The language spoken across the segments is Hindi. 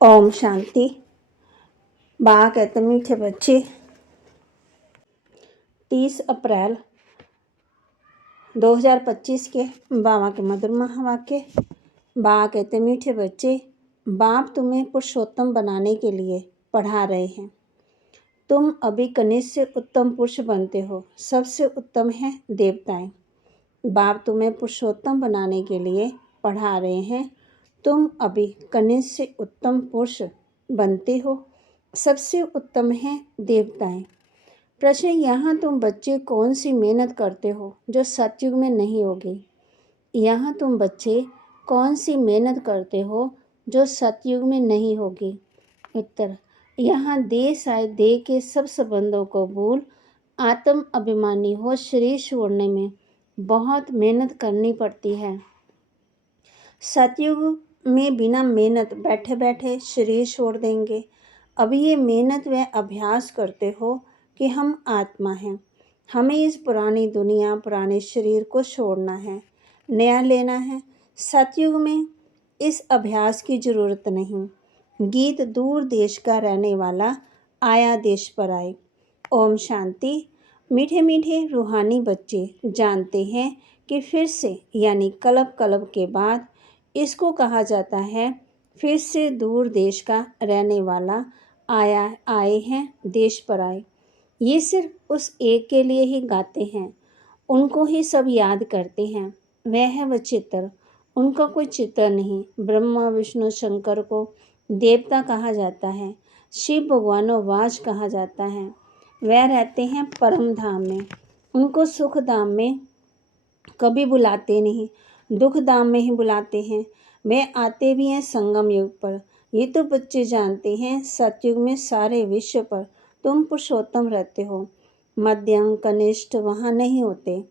ओम शांति। बा कहते मीठे बच्चे 30 अप्रैल 2025 के बाबा के मधुर महावाक्य। बा कहते मीठे बच्चे, बाप तुम्हें पुरुषोत्तम बनाने के लिए पढ़ा रहे हैं। तुम अभी कनिष्ठ से उत्तम पुरुष बनते हो। सबसे उत्तम है देवताएं। बाप तुम्हें पुरुषोत्तम बनाने के लिए पढ़ा रहे हैं। तुम अभी कनिष्ठ से उत्तम पुरुष बनते हो। सबसे उत्तम है देवताएं। प्रश्न, यहाँ तुम बच्चे कौन सी मेहनत करते हो जो सतयुग में नहीं होगी? यहाँ तुम बच्चे कौन सी मेहनत करते हो जो सतयुग में नहीं होगी? उत्तर, यहाँ देह साय देह के सब संबंधों को भूल आत्म अभिमानी हो शरीर छोड़ने में बहुत मेहनत करनी पड़ती है। सतयुग में बिना मेहनत बैठे बैठे शरीर छोड़ देंगे। अभी ये मेहनत व अभ्यास करते हो कि हम आत्मा हैं, हमें इस पुरानी दुनिया पुराने शरीर को छोड़ना है, नया लेना है। सतयुग में इस अभ्यास की ज़रूरत नहीं। गीत दूर देश का रहने वाला आया देश पर आए। ओम शांति। मीठे मीठे रूहानी बच्चे जानते हैं कि फिर से यानी कलब कलब के बाद इसको कहा जाता है फिर से दूर देश का रहने वाला आए हैं देश पर आए। ये सिर्फ उस एक के लिए ही गाते हैं, उनको ही सब याद करते हैं। वह है वह चित्र, उनका कोई चित्र नहीं। ब्रह्मा विष्णु शंकर को देवता कहा जाता है, शिव भगवान वाज कहा जाता है। वह रहते हैं परम धाम में, उनको सुख धाम में कभी बुलाते नहीं, दुख धाम में ही बुलाते हैं। वे आते भी हैं संगम युग पर। ये तो बच्चे जानते हैं सतयुग में सारे विश्व पर तुम पुरुषोत्तम रहते हो। मध्यम कनिष्ठ वहाँ नहीं होते।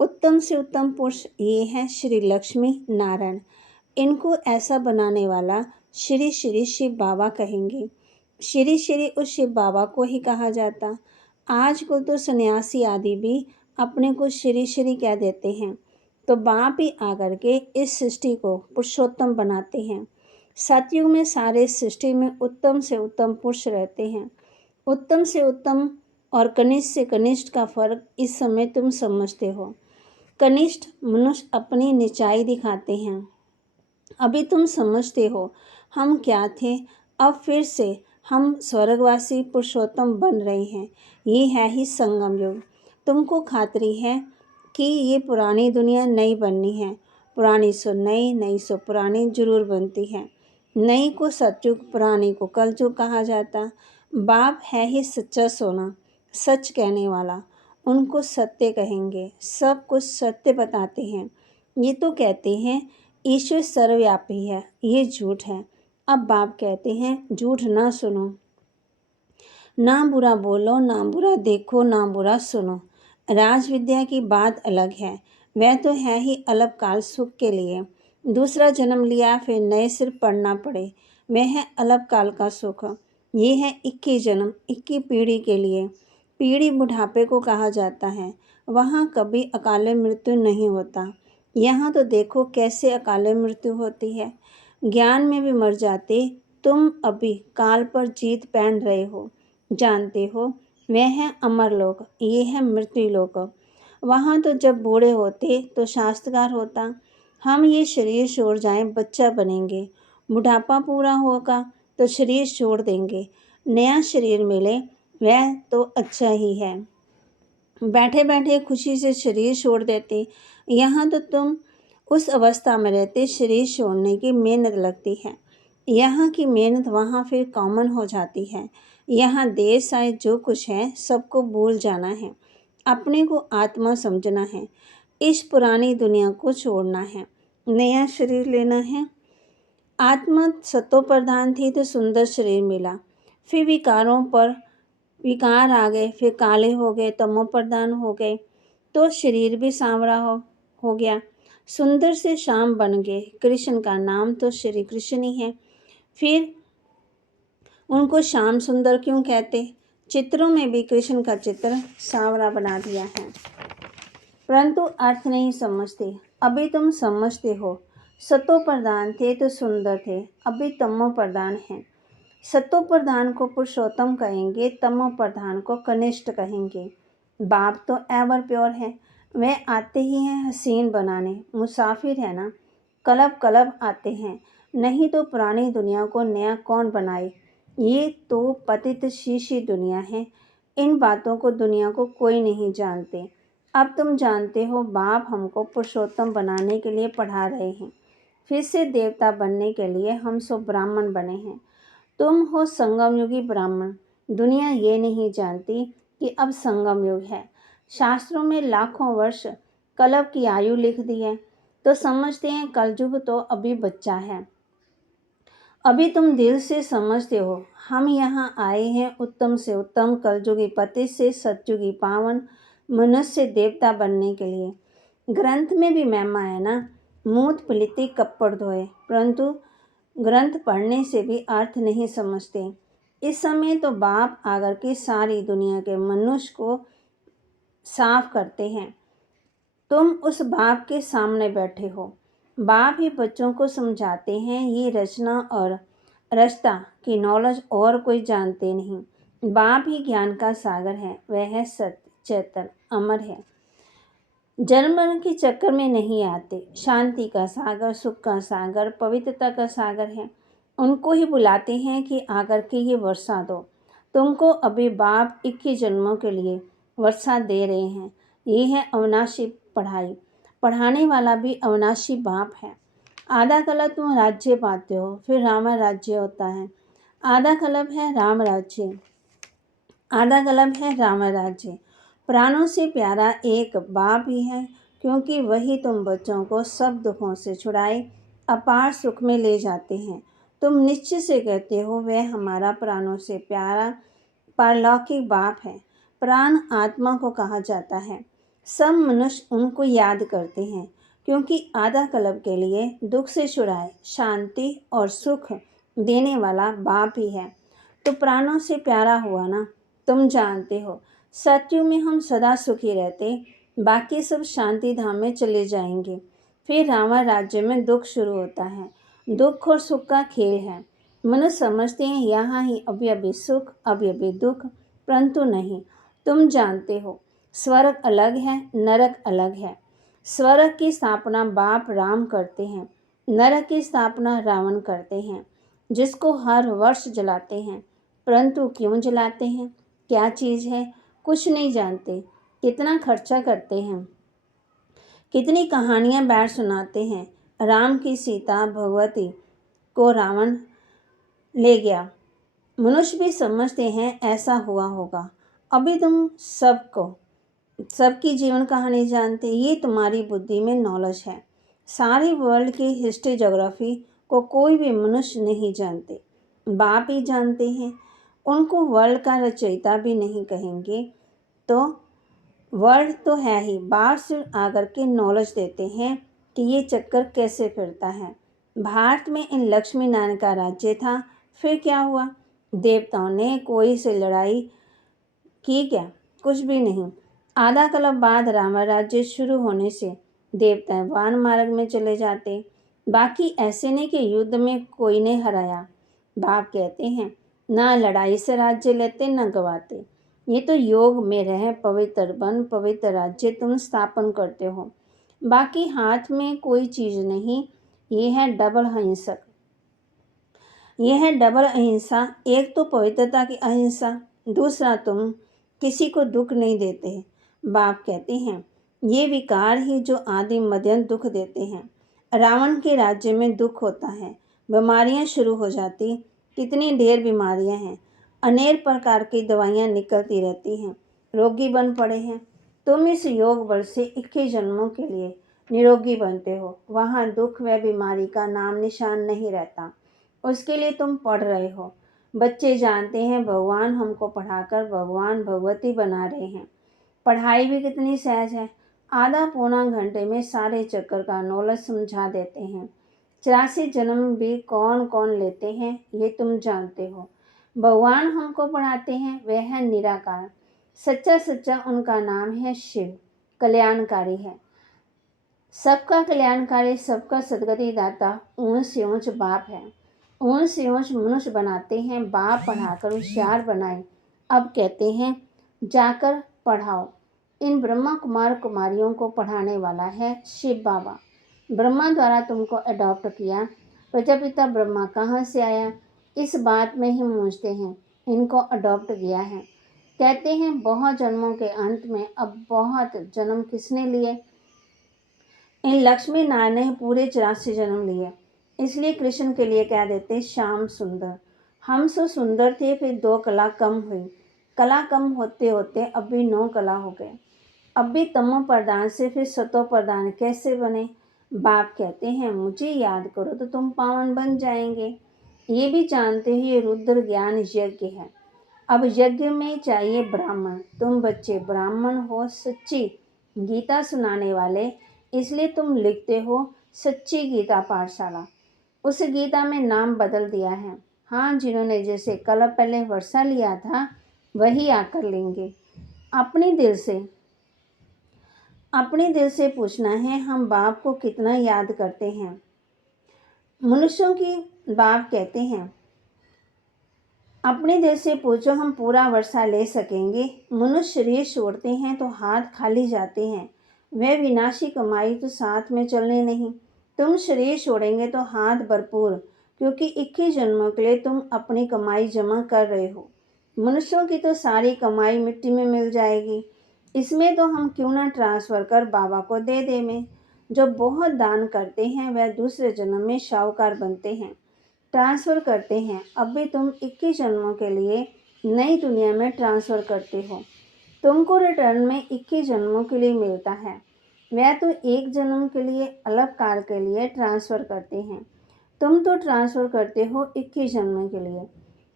उत्तम से उत्तम पुरुष ये है श्री लक्ष्मी नारायण। इनको ऐसा बनाने वाला श्री श्री शिव बाबा कहेंगे। श्री श्री उस शिव बाबा को ही कहा जाता। आज को तो सन्यासी आदि भी अपने को श्री श्री कह देते हैं, तो बाप ही आकर के इस सृष्टि को पुरुषोत्तम बनाते हैं। सतयुग में सारे सृष्टि में उत्तम से उत्तम पुरुष रहते हैं। उत्तम से उत्तम और कनिष्ठ से कनिष्ठ का फर्क इस समय तुम समझते हो। कनिष्ठ मनुष्य अपनी निचाई दिखाते हैं। अभी तुम समझते हो हम क्या थे, अब फिर से हम स्वर्गवासी पुरुषोत्तम बन रहे हैं। ये है ही संगम युग। तुमको खातरी है कि ये पुरानी दुनिया नई बननी है। पुरानी सो नई, नई सो पुरानी जरूर बनती है। नई को सतयुग, पुरानी को कलयुग कहा जाता। बाप है ही सच्चा सोना, सच कहने वाला। उनको सत्य कहेंगे, सब कुछ सत्य बताते हैं। ये तो कहते हैं ईश्वर सर्वव्यापी है, ये झूठ है। अब बाप कहते हैं झूठ ना सुनो, ना बुरा बोलो, ना बुरा देखो, ना बुरा सुनो। राज विद्या की बात अलग है, वह तो है ही अलग काल सुख के लिए। दूसरा जन्म लिया फिर नए सिर पढ़ना पड़े, वह है अलग काल का सुख। ये है 21 जन्म 21 पीढ़ी के लिए। पीढ़ी बुढ़ापे को कहा जाता है। वहाँ कभी अकाल मृत्यु नहीं होता। यहाँ तो देखो कैसे अकाल मृत्यु होती है। ज्ञान में भी मर जाते। तुम अभी काल पर जीत पहन रहे हो, जानते हो वह है अमर लोक, ये है मृत्यु लोक। वहाँ तो जब बूढ़े होते तो शास्त्रकार होता। हम ये शरीर छोड़ जाएं बच्चा बनेंगे, बुढ़ापा पूरा होगा तो शरीर छोड़ देंगे, नया शरीर मिले वह तो अच्छा ही है। बैठे बैठे खुशी से शरीर छोड़ देते। यहाँ तो तुम उस अवस्था में रहते शरीर छोड़ने की मेहनत लगती है। यहाँ की मेहनत वहाँ फिर कॉमन हो जाती है। यहाँ देर साय जो कुछ है सबको भूल जाना है, अपने को आत्मा समझना है, इस पुरानी दुनिया को छोड़ना है, नया शरीर लेना है। आत्मा सतो प्रधान थी तो सुंदर शरीर मिला, फिर विकारों पर विकार आ गए, फिर काले हो गए, तमो प्रधान हो गए तो शरीर भी सांवरा हो गया, सुंदर से श्याम बन गए। कृष्ण का नाम तो श्री कृष्ण ही है। फिर उनको श्याम सुंदर क्यों कहते? चित्रों में भी कृष्ण का चित्र सांवरा बना दिया है, परंतु अर्थ नहीं समझते। अभी तुम समझते हो सतो प्रधान थे तो सुंदर थे, अभी तमो प्रधान हैं। सतो प्रधान को पुरुषोत्तम कहेंगे, तमो प्रधान को कनिष्ठ कहेंगे। बाप तो एवर प्योर है, वह आते ही हैं हसीन बनाने, मुसाफिर है ना, कलब कलब आते हैं, नहीं तो पुरानी दुनिया को नया कौन बनाए। ये तो पतित शीशी दुनिया है, इन बातों को दुनिया को कोई नहीं जानते। अब तुम जानते हो, बाप हमको पुरुषोत्तम बनाने के लिए पढ़ा रहे हैं, फिर से देवता बनने के लिए हम सब ब्राह्मण बने हैं। तुम हो संगम युगी ब्राह्मण। दुनिया ये नहीं जानती कि अब संगम युग है। शास्त्रों में लाखों वर्ष कल्प की आयु लिख दी है, तो समझते हैं कलयुग तो अभी बच्चा है। अभी तुम दिल से समझते हो, हम यहाँ आए हैं उत्तम से उत्तम कलयुगी पति से सतयुगी पावन मनुष्य देवता बनने के लिए। ग्रंथ में भी महिमा है ना, मूत पलिते कपड़ धोए, परंतु ग्रंथ पढ़ने से भी अर्थ नहीं समझते। इस समय तो बाप आकर के सारी दुनिया के मनुष्य को साफ करते हैं। तुम उस बाप के सामने बैठे हो। बाप ही बच्चों को समझाते हैं, ये रचना और रचता की नॉलेज और कोई जानते नहीं। बाप ही ज्ञान का सागर है, वह है सत्य चेतन अमर है, जन्म मरण के चक्कर में नहीं आते। शांति का सागर, सुख का सागर, पवित्रता का सागर है। उनको ही बुलाते हैं कि आकर के ये वर्षा दो। तुमको अभी बाप 21 जन्मों के लिए वर्षा दे रहे हैं। ये है अविनाशी पढ़ाई, पढ़ाने वाला भी अविनाशी बाप है। आधा कल्प तुम राज्य पाते हो, फिर राम राज्य होता है। आधा कल्प है राम राज्य, आधा कल्प है राम राज्य। प्राणों से प्यारा एक बाप ही है, क्योंकि वही तुम बच्चों को सब दुखों से छुड़ाए अपार सुख में ले जाते हैं। तुम निश्चय से कहते हो, वह हमारा प्राणों से प्यारा पारलौकिक बाप है। प्राण आत्मा को कहा जाता है। सब मनुष्य उनको याद करते हैं, क्योंकि आधा कल्प के लिए दुख से छुड़ाए शांति और सुख देने वाला बाप ही है। तो प्राणों से प्यारा हुआ ना। तुम जानते हो, सत्युग में हम सदा सुखी रहते, बाकी सब शांति धाम में चले जाएंगे। फिर रावण राज्य में दुख शुरू होता है। दुख और सुख का खेल है। मनुष्य समझते हैं यहाँ ही अभी अभी सुख, अभी अभी दुख, परंतु नहीं। तुम जानते हो, स्वर्ग अलग है, नरक अलग है। स्वर्ग की स्थापना बाप राम करते हैं, नरक की स्थापना रावण करते हैं, जिसको हर वर्ष जलाते हैं। परंतु क्यों जलाते हैं, क्या चीज़ है, कुछ नहीं जानते। कितना खर्चा करते हैं, कितनी कहानियाँ बैठ सुनाते हैं। राम की सीता भगवती को रावण ले गया। मनुष्य भी समझते हैं ऐसा हुआ होगा। अभी तुम सबकी जीवन कहानी जानते, ये तुम्हारी बुद्धि में नॉलेज है। सारी वर्ल्ड की हिस्ट्री ज्योग्राफी को कोई भी मनुष्य नहीं जानते, बाप ही जानते हैं। उनको वर्ल्ड का रचयिता भी नहीं कहेंगे, तो वर्ल्ड तो है ही। बाप सिर्फ आकर के नॉलेज देते हैं कि ये चक्कर कैसे फिरता है। भारत में इन लक्ष्मी नारायण का राज्य था, फिर क्या हुआ? देवताओं ने कोई से लड़ाई की क्या? कुछ भी नहीं। आधा कल्प बाद राम राज्य शुरू होने से देवता वान मार्ग में चले जाते। बाकी ऐसे नहीं कि युद्ध में कोई ने हराया। बाप कहते हैं, ना लड़ाई से राज्य लेते न गवाते। ये तो योग में रह पवित्र बन पवित्र राज्य तुम स्थापन करते हो। बाकी हाथ में कोई चीज़ नहीं। ये है डबल अहिंसक, ये है डबल अहिंसा। एक तो पवित्रता की अहिंसा, दूसरा तुम किसी को दुख नहीं देते। बाप कहते हैं, ये विकार ही जो आदि मध्यम दुख देते हैं। रावण के राज्य में दुख होता है, बीमारियां शुरू हो जाती। कितनी ढेर बीमारियां हैं, अनेक प्रकार की दवाइयां निकलती रहती हैं, रोगी बन पड़े हैं। तुम इस योग बल से 21 जन्मों के लिए निरोगी बनते हो। वहाँ दुख व बीमारी का नाम निशान नहीं रहता। उसके लिए तुम पढ़ रहे हो। बच्चे जानते हैं भगवान हमको पढ़ाकर भगवान भगवती बना रहे हैं। पढ़ाई भी कितनी सहज है, आधा पौना घंटे में सारे चक्कर का नॉलेज समझा देते हैं। 84 जन्म भी कौन कौन लेते हैं, ये तुम जानते हो। भगवान हमको पढ़ाते हैं, वह है निराकार। सच्चा सच्चा उनका नाम है शिव, कल्याणकारी है। सबका कल्याणकारी, सबका सदगति दाता ऊंच से ऊंच बाप है। ऊंच से ऊंच मनुष्य बनाते हैं, बाप पढ़ाकर होशियार बनाए। अब कहते हैं जाकर पढ़ाओ। इन ब्रह्मा कुमार कुमारियों को पढ़ाने वाला है शिव बाबा। ब्रह्मा द्वारा तुमको अडॉप्ट किया। प्रजापिता ब्रह्मा कहाँ से आया, इस बात में ही मूझते हैं। इनको अडॉप्ट किया है। कहते हैं बहुत जन्मों के अंत में अब बहुत जन्म किसने लिए, इन लक्ष्मी नारायण ने पूरे 84 जन्म लिए। इसलिए कृष्ण के लिए कह देते श्याम सुंदर। हम सो सुंदर थे, फिर 2 कला कम हुई। कला कम होते होते अब भी 9 कला हो गए। अब भी तमो प्रधान से फिर सतो प्रधान कैसे बने। बाप कहते हैं मुझे याद करो तो तुम पावन बन जाएंगे। ये भी जानते हो ये रुद्र ज्ञान यज्ञ है। अब यज्ञ में चाहिए ब्राह्मण। तुम बच्चे ब्राह्मण हो, सच्ची गीता सुनाने वाले, इसलिए तुम लिखते हो सच्ची गीता पाठशाला। उस गीता में नाम बदल दिया है। हाँ, जिन्होंने जैसे कल पहले वर्षा लिया था वही आकर लेंगे। अपने दिल से पूछना है हम बाप को कितना याद करते हैं। मनुष्यों की बाप कहते हैं अपने दिल से पूछो हम पूरा वर्षा ले सकेंगे। मनुष्य शरीर छोड़ते हैं तो हाथ खाली जाते हैं। वह विनाशी कमाई तो साथ में चलने नहीं। तुम शरीर छोड़ेंगे तो हाथ भरपूर, क्योंकि 21 जन्मों के लिए तुम अपनी कमाई जमा कर रहे हो। मनुष्यों की तो सारी कमाई मिट्टी में मिल जाएगी। इसमें तो हम क्यों ना ट्रांसफ़र कर बाबा को दे दें। जो बहुत दान करते हैं वह दूसरे जन्म में शाहूकार बनते हैं, ट्रांसफ़र करते हैं। अब भी तुम 21 जन्मों के लिए नई दुनिया में ट्रांसफ़र करते हो। तुमको रिटर्न में 21 जन्मों के लिए मिलता है। वह तो एक जन्म के लिए अलग काल के लिए ट्रांसफ़र करते हैं। तुम तो ट्रांसफ़र करते हो 21 जन्मों के लिए।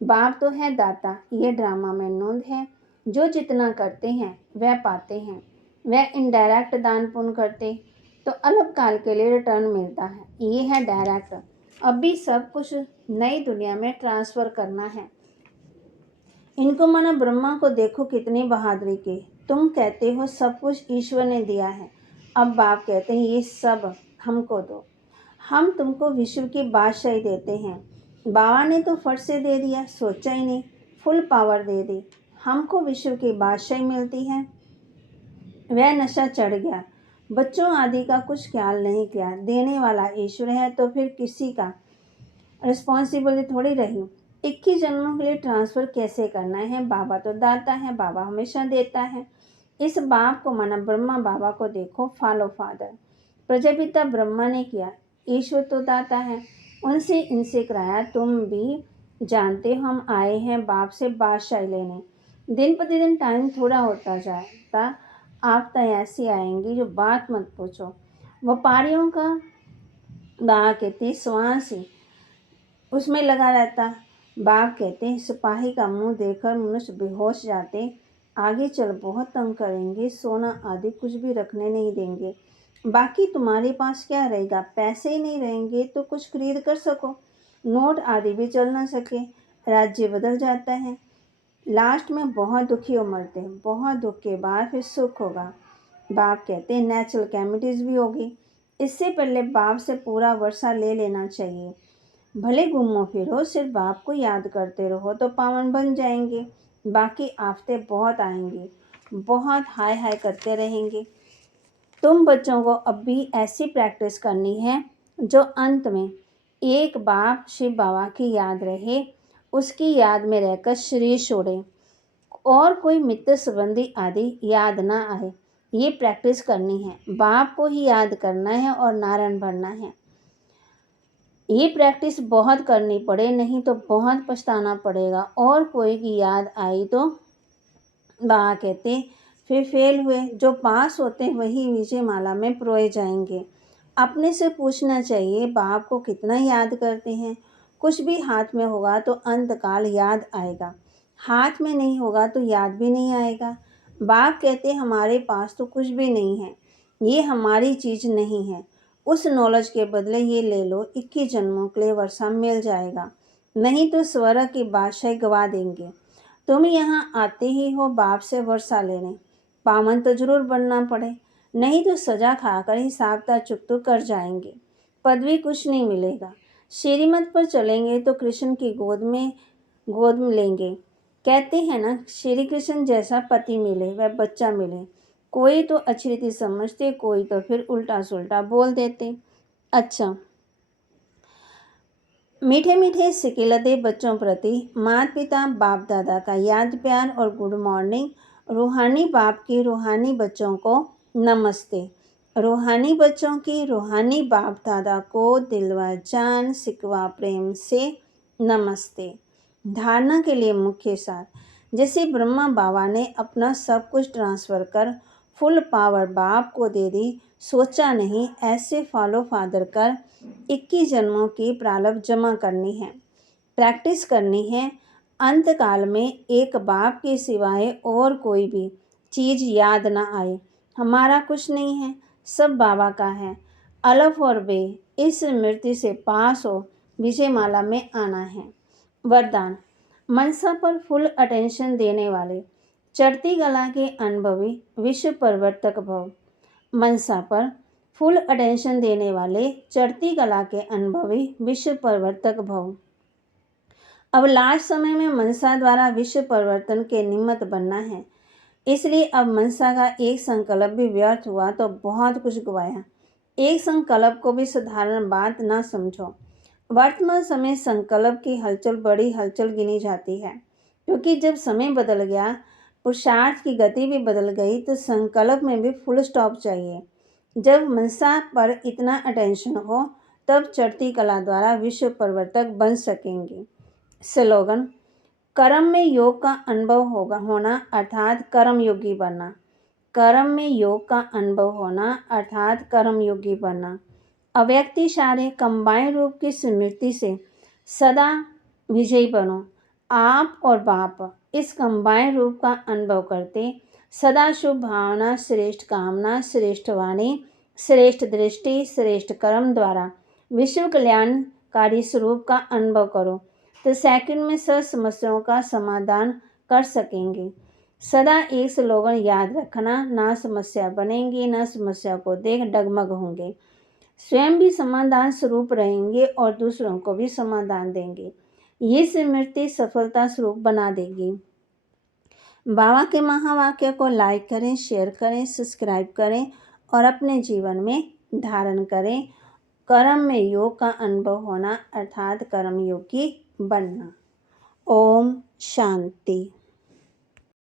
बाप तो है दाता, ये ड्रामा में नोंद है। जो जितना करते हैं वह पाते हैं। वह इनडायरेक्ट दान पुण्य करते तो अलग काल के लिए रिटर्न मिलता है। ये है डायरेक्ट। अब भी सब कुछ नई दुनिया में ट्रांसफ़र करना है। इनको माना ब्रह्मा को देखो कितनी बहादुरी की। तुम कहते हो सब कुछ ईश्वर ने दिया है। अब बाप कहते हैं ये सब हमको दो। हम तुमको विश्व की बादशाही देते हैं। बाबा ने तो फट से दे दिया, सोचा ही नहीं, फुल पावर दे दी। हमको विश्व की बादशाही मिलती है। वह नशा चढ़ गया। बच्चों आदि का कुछ ख्याल नहीं किया। देने वाला ईश्वर है तो फिर किसी का रिस्पॉन्सिबिलिटी थोड़ी रही। 21 जन्मों के लिए ट्रांसफ़र कैसे करना है। बाबा तो दाता है, बाबा हमेशा देता है। इस बाप को माना ब्रह्मा बाबा को देखो, फॉलो फादर। प्रजापिता ब्रह्मा ने किया, ईश्वर तो दाता है, उनसे इनसे कराया। तुम भी जानते हो हम आए हैं बाप से बादशाही लेने। दिन प्रतिदिन टाइम थोड़ा होता जाता। आप तो ऐसी आएंगी जो बात मत पूछो। व्यापारियों का बाबा कहते श्वास ही उसमें लगा रहता। बाप कहते हैं सिपाही का मुंह देखकर मनुष्य बेहोश जाते। आगे चल बहुत तंग करेंगे, सोना आदि कुछ भी रखने नहीं देंगे। बाकी तुम्हारे पास क्या रहेगा, पैसे ही नहीं रहेंगे तो कुछ खरीद कर सको। नोट आदि भी चल ना सके, राज्य बदल जाता है। लास्ट में बहुत दुखी हो मरते हैं। बहुत दुख के बाद फिर सुख होगा। बाप कहते हैं नेचुरल कैमिटीज़ भी होगी। इससे पहले बाप से पूरा वर्षा ले लेना चाहिए। भले घूमो फिरो, सिर्फ बाप को याद करते रहो तो पावन बन जाएंगे। बाकी आफतें बहुत आएंगी, बहुत हाय हाय करते रहेंगे। तुम बच्चों को अब भी ऐसी प्रैक्टिस करनी है जो अंत में एक बाप शिव बाबा की याद रहे, उसकी याद में रहकर शरीर छोड़े और कोई मित्र संबंधी आदि याद ना आए। ये प्रैक्टिस करनी है। बाप को ही याद करना है और नारायण बनना है। ये प्रैक्टिस बहुत करनी पड़े, नहीं तो बहुत पछताना पड़ेगा। और कोई की याद आई तो बाबा कहते फिर फेल हुए। जो पास होते हैं वही विजय माला में परोए जाएंगे। अपने से पूछना चाहिए बाप को कितना याद करते हैं। कुछ भी हाथ में होगा तो अंतकाल याद आएगा, हाथ में नहीं होगा तो याद भी नहीं आएगा। बाप कहते हमारे पास तो कुछ भी नहीं है, ये हमारी चीज़ नहीं है। उस नॉलेज के बदले ये ले लो, 21 जन्मों के लिए वर्षा मिल जाएगा, नहीं तो स्वर्ग की बादशाही गवा देंगे। तुम यहाँ आते ही हो बाप से वर्षा लेने, पावन तो जरूर बनना पड़े। नहीं तो सजा खाकर हिसाब चुकतो कर जाएंगे। पदवी कुछ नहीं मिलेगा। श्रीमत पर चलेंगे तो कृष्ण की गोद में लेंगे। कहते हैं ना, श्री कृष्ण जैसा पति मिले वह बच्चा मिले। कोई तो अच्छी रीति समझते, कोई तो फिर उल्टा सुल्टा बोल देते। अच्छा, मीठे मीठे सिकिलते बच्चों प्रति माता पिता बाप दादा का याद प्यार और गुड मॉर्निंग। रूहानी बाप की रूहानी बच्चों को नमस्ते। रूहानी बच्चों की रूहानी बाप दादा को दिलवा जान सिकवा प्रेम से नमस्ते। धारणा के लिए मुख्य सार, जैसे ब्रह्मा बाबा ने अपना सब कुछ ट्रांसफ़र कर फुल पावर बाप को दे दी, सोचा नहीं ऐसे फॉलो फादर कर 21 जन्मों की प्रारब्ध जमा करनी है, प्रैक्टिस करनी है। अंत काल में एक बाप के सिवाय और कोई भी चीज़ याद ना आए। हमारा कुछ नहीं है, सब बाबा का है। अलफ और बे इस मृत्यु से पास हो विजय माला में आना है। वरदान, मनसा पर फुल अटेंशन देने वाले चढ़ती कला के अनुभवी विश्व परिवर्तक भव। मनसा पर फुल अटेंशन देने वाले चढ़ती कला के अनुभवी विश्व परिवर्तक भव। अब लास्ट समय में मनसा द्वारा विश्व परिवर्तन के निमित्त बनना है, इसलिए अब मनसा का एक संकल्प भी व्यर्थ हुआ तो बहुत कुछ गवाया। एक संकल्प को भी साधारण बात ना समझो। वर्तमान समय संकल्प की हलचल बड़ी हलचल गिनी जाती है, क्योंकि जब समय बदल गया, पुरुषार्थ की गति भी बदल गई, तो संकल्प में भी फुल स्टॉप चाहिए। जब मनसा पर इतना अटेंशन हो, तब चढ़ती कला द्वारा विश्व परिवर्तक बन सकेंगे। स्लोगन, कर्म में योग का अनुभव होना अर्थात कर्म योगी बनना। कर्म में योग का अनुभव होना अर्थात कर्म योगी बनना। अव्यक्त इशारे कंबाइन रूप की स्मृति से सदा विजयी बनो। आप और बाप इस कंबाइन रूप का अनुभव करते, सदा शुभ भावना, श्रेष्ठ कामना, श्रेष्ठ वाणी, श्रेष्ठ दृष्टि, श्रेष्ठ कर्म द्वारा विश्व कल्याणकारी स्वरूप का अनुभव करो, तो सेकंड में सब समस्याओं का समाधान कर सकेंगे। सदा एक स्लोगन याद रखना, ना समस्या बनेंगी, ना समस्या को देख डगमग होंगे, स्वयं भी समाधान स्वरूप रहेंगे और दूसरों को भी समाधान देंगे। ये स्मृति सफलता स्वरूप बना देगी। बाबा के महावाक्य को लाइक करें, शेयर करें, सब्सक्राइब करें और अपने जीवन में धारण करें। कर्म में योग का अनुभव होना अर्थात कर्म योगी बनना। ओम शांति।